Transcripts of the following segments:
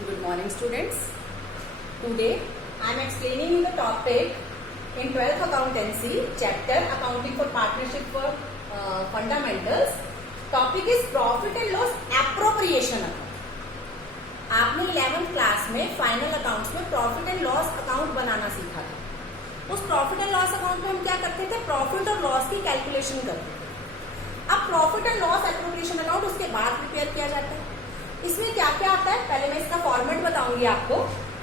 Good morning, students. Today I am explaining the topic in 12th accountancy chapter accounting for partnership for fundamentals. Topic is profit and loss appropriation account. आपने 11th class में final accounts में profit and loss account बनाना सीखा था। उस profit and loss account में हम क्या करते थे? प्रॉफिट और लॉस की कैलकुलेशन करते थे। अब profit and loss appropriation account उसके बाद प्रिपेयर किया जाता है। इसमें क्या क्या आता है पहले मैं इसका फॉर्मेट बताऊंगी आपको।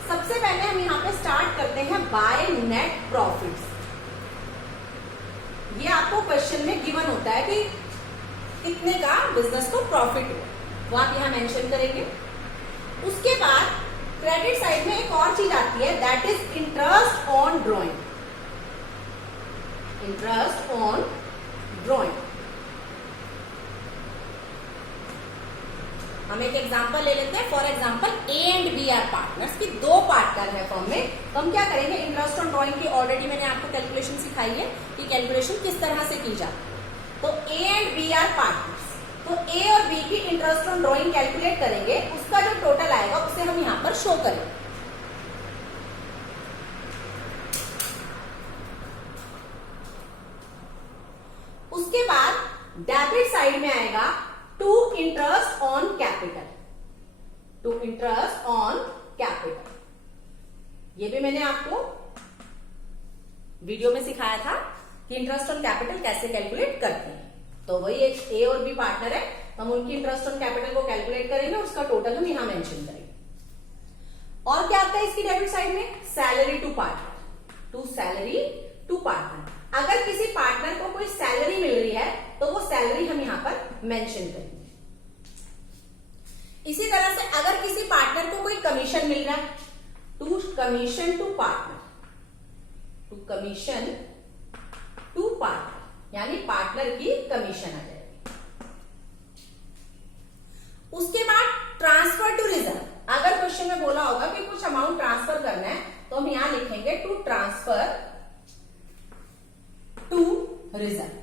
सबसे पहले हम यहाँ पे स्टार्ट करते हैं बाय नेट प्रॉफिट्स। ये आपको क्वेश्चन में गिवन होता है कि कितने का बिजनेस को प्रॉफिट हो, वो आप यहाँ मेंशन करेंगे। उसके बाद क्रेडिट साइड में एक और चीज आती है, that is interest on drawing. Interest on drawing. हम एक एग्जांपल ले लेते हैं। For example A and B are partners की दो पार्टनर है फर्म में, तो हम क्या करेंगे? इंटरेस्ट ऑन ड्रॉइंग की ऑलरेडी मैंने आपको कैलकुलेशन सिखाई है कि कैलकुलेशन किस तरह से की जाती है। तो A and B are partners, तो ए और बी की इंटरेस्ट ऑन ड्रॉइंग कैलकुलेट करेंगे। उसका जो टोटल आएगा उसे हम यहां पर शो करेंगे। उसके बाद डेबिट साइड में आएगा to interest on capital. To interest on capital, ये भी मैंने आपको वीडियो में सिखाया था कि इंटरेस्ट ऑन कैपिटल कैसे कैलकुलेट करते हैं। तो वही एक ए और बी पार्टनर है, तो हम उनकी इंटरेस्ट ऑन कैपिटल को कैलकुलेट करेंगे, उसका टोटल हम यहां मेंशन करेंगे। और क्या आता है इसकी डेबिट साइड में? Salary to partner. To salary to partner. अगर किसी पार्टनर को कोई सैलरी मिल रही है तो वो सैलरी हम यहां पर मेंशन करेंगे। इसी तरह से अगर किसी पार्टनर को कोई कमीशन मिल रहा है, to commission to partner. To commission to partner, यानी पार्टनर की कमीशन आ जाएगी। उसके बाद ट्रांसफर टू रिजर्व। अगर क्वेश्चन में बोला होगा कि कुछ अमाउंट ट्रांसफर करना है तो हम यहां लिखेंगे टू ट्रांसफर टू रिजर्व।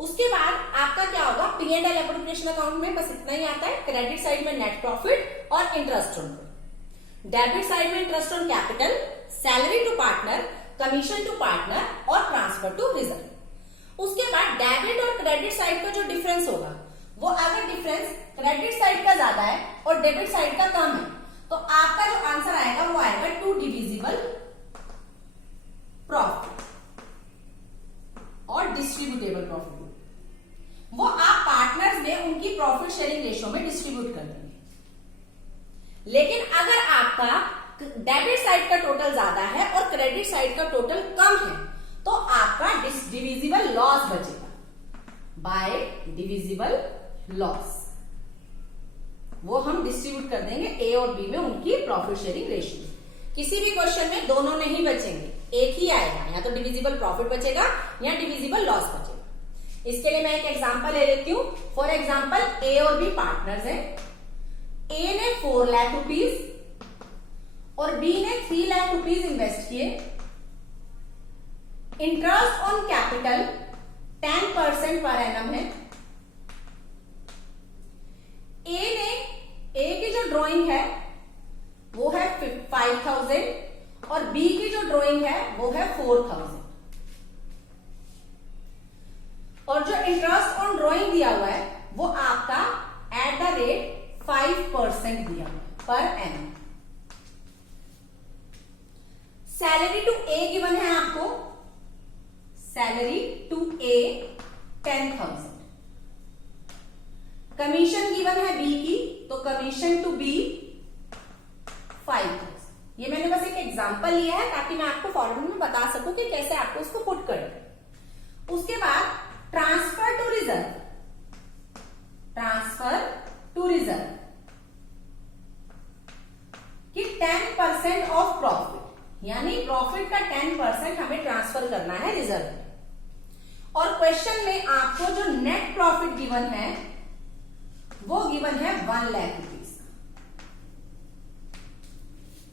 उसके बाद आपका क्या होगा? P and L appropriation account में बस इतना ही आता है। क्रेडिट साइड में नेट प्रॉफिट और इंटरेस्ट ऑन, डेबिट साइड में interest on capital, salary to partner, commission to partner और ट्रांसफर टू रिजर्व। उसके बाद डेबिट और क्रेडिट साइड का जो डिफरेंस होगा, वो अगर डिफरेंस क्रेडिट साइड का ज्यादा है और डेबिट साइड का कम है, तो आपका जो आंसर आएगा वो आएगा टू डिविजिबल प्रॉफिट और डिस्ट्रीब्यूटेबल प्रॉफिट। वो आप पार्टनर्स में उनकी प्रॉफिट शेयरिंग रेशियो में डिस्ट्रीब्यूट कर देंगे। लेकिन अगर आपका डेबिट साइड का टोटल ज्यादा है और क्रेडिट साइड का टोटल कम है, तो आपका डिविजिबल लॉस बचेगा। बाय डिविजिबल लॉस वो हम डिस्ट्रीब्यूट कर देंगे ए और बी में उनकी प्रॉफिट शेयरिंग रेशियो। किसी भी क्वेश्चन में दोनों नहीं बचेंगे, एक ही आएगा, या तो डिविजिबल प्रॉफिट बचेगा या डिविजिबल लॉस बचेगा। इसके लिए मैं एक एग्जांपल ले लेती हूं। फॉर एग्जांपल ए और बी पार्टनर्स हैं। ए ने 4 लाख रुपीज और बी ने 3 लाख रुपीज इन्वेस्ट किए। Interest on capital 10% per annum है। ए की जो ड्रॉइंग है वो है 5000 और बी की जो ड्रॉइंग है वो है 4000। और जो इंटरेस्ट ऑन ड्रॉइंग दिया हुआ है वो आपका एट द रेट 5% दिया हुआ है per annum. Salary to A given है आपको। Salary to A 10,000। Commission given है बी की, तो कमीशन टू बी 5,000। ये मैंने बस एक एग्जांपल लिया है ताकि मैं आपको फॉर्मूले में बता सकूं कि कैसे आपको इसको पुट करें। उसके बाद transfer to reserve. Transfer to reserve कि 10% ऑफ प्रॉफिट, यानी प्रॉफिट का 10% हमें ट्रांसफर करना है रिजर्व में। और क्वेश्चन में आपको जो नेट प्रॉफिट गिवन है वो गिवन है 1 लाख रुपीज।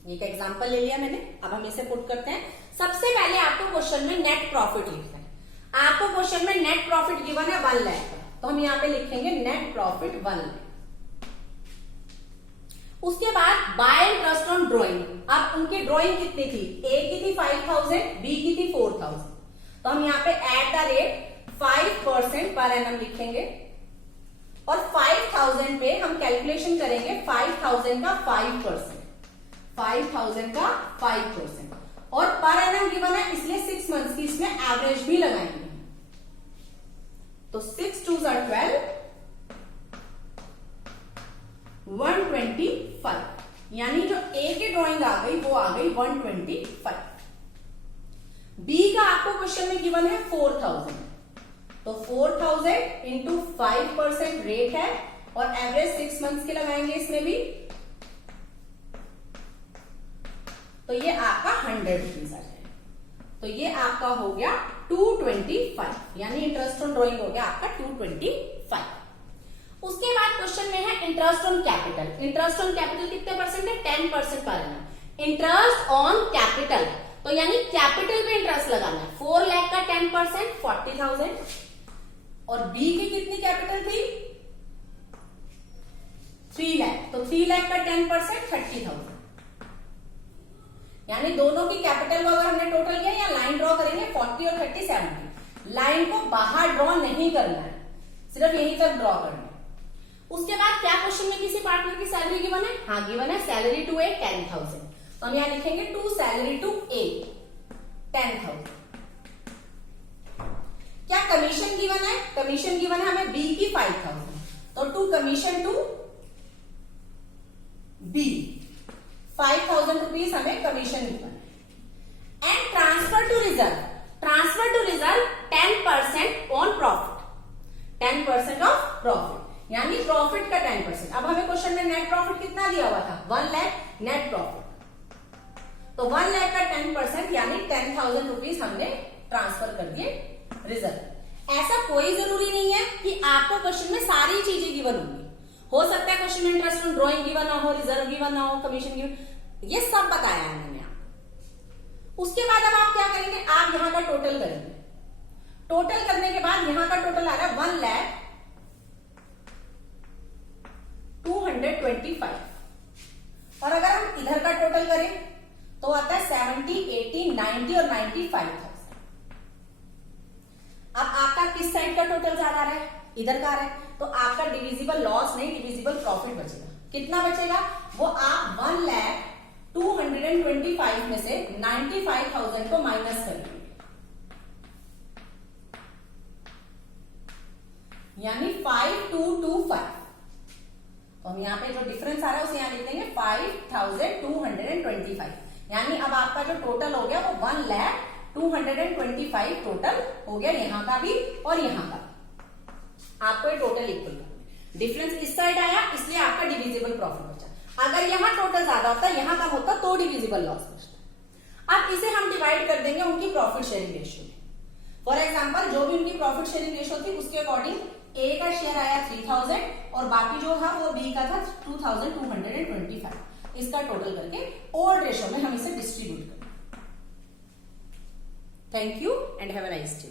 एक एग्जांपल ले लिया मैंने, अब हम इसे पुट करते हैं। सबसे पहले आपको क्वेश्चन में नेट प्रॉफिट लिखना है। आपको क्वेश्चन में नेट प्रॉफिट गिवन है 1 लाख का, तो हम यहाँ पे लिखेंगे नेट प्रॉफिट 1 लाख। उसके बाद बाय इंटरेस्ट ऑन ड्रॉइंग। अब उनकी ड्रॉइंग कितनी थी, ए की थी 5000, बी की थी 4000। तो हम यहाँ पे at the rate 5% per annum लिखेंगे और 5000 पे हम कैलकुलेशन करेंगे 5000 का 5%, 5000 का 5%, और पर एनम गिवन है इसलिए 6 मंथ्स की इसमें एवरेज भी लगाएंगे। तो 6 2 12, 125, यानी जो ए की ड्राइंग आ गई वो आ गई 125। बी का आपको क्वेश्चन में गिवन है 4000, तो 4000 इंटू 5% रेट है और एवरेज 6 मंथ्स के लगाएंगे इसमें भी, तो ये आपका 100 रुपीज आ जाएगा। तो ये आपका हो गया 225, यानी इंटरेस्ट ऑन ड्रॉइंग हो गया आपका 225। उसके बाद क्वेश्चन में है interest on capital. Interest on capital कितने परसेंट है, 10% per annum. Interest on capital तो यानी कैपिटल पे इंटरेस्ट लगाना है। 4 लाख का 10% 40,000, और बी की कितनी कैपिटल थी 3 लाख, तो 3 लाख का 10% 30,000। यानी दोनों की कैपिटल को अगर हमने टोटल किया या लाइन ड्रॉ करेंगे 40 और 30 70। लाइन को बाहर ड्रॉ नहीं करना है, सिर्फ यहीं तक ड्रॉ करना है। उसके बाद क्या क्वेश्चन में किसी पार्टनर की सैलरी गिवन है, हाँ गिवन है सैलरी टू ए 10,000, तो हम यहां लिखेंगे टू सैलरी टू ए 10,000। क्या कमीशन गिवन है, कमीशन गिवन है हमें बी की 5,000, तो to commission to B 5,000 rupees हमें कमीशन गिवन है। And transfer to reserve, transfer to reserve 10% on profit, 10% of profit, यानी प्रॉफिट का 10%। अब हमें क्वेश्चन में नेट प्रॉफिट कितना दिया हुआ था, 1 लाख नेट प्रॉफिट, तो 1 लाख का 10% यानी 10,000 रुपीज हमने ट्रांसफर कर दिए रिजर्व। ऐसा कोई जरूरी नहीं है कि आपको क्वेश्चन में सारी चीजें गिवन होंगी, हो सकता है क्वेश्चन में इंटरेस्ट ऑन ड्रॉइंग गिवन ना हो, रिजर्व गिवन ना हो, कमीशन गिवन, ये सब बताया है मैंने आपको। उसके बाद अब आप क्या करेंगे, आप यहां का टोटल करेंगे। टोटल करने के बाद यहां का टोटल आ रहा है 1,225, और अगर हम इधर का टोटल करें तो आता है 70, 80, 90 और 95,000। अब आपका किस साइड का टोटल ज्यादा आ रहा है, इधर का आ रहा है, तो आपका डिविजिबल लॉस नहीं डिविजिबल प्रॉफिट बचेगा। कितना बचेगा, वो आप 1,225 में से 95,000 को माइनस कर देंगे, यानी 5,225। तो हम यहाँ पे जो डिफरेंस आ रहा है उसे यहाँ लिख देंगे 5,225, यानी अब आपका जो टोटल हो गया वो 1,225 टोटल हो गया, यहाँ का भी और यहाँ का। आपको ये टोटल इक्वल करना, डिफरेंस इस साइड आया इसलिए आपका डिविजिबल प्रॉफिट बचा। अगर यहाँ टोटल ज्यादा होता यहाँ कम होता तो डिविजिबल लॉस बचता। अब इसे हम डिवाइड कर देंगे उनकी प्रॉफिट शेयरिंग रेशियो में। फॉर एग्जाम्पल जो भी उनकी प्रॉफिट शेयरिंग रेशियो थी उसके अकॉर्डिंग ए का शेयर आया 3,000 और बाकी जो था वो बी का था 2,225। इसका टोटल करके ओल्ड रेशियो में हम इसे डिस्ट्रीब्यूट करें। Thank you and have a nice day.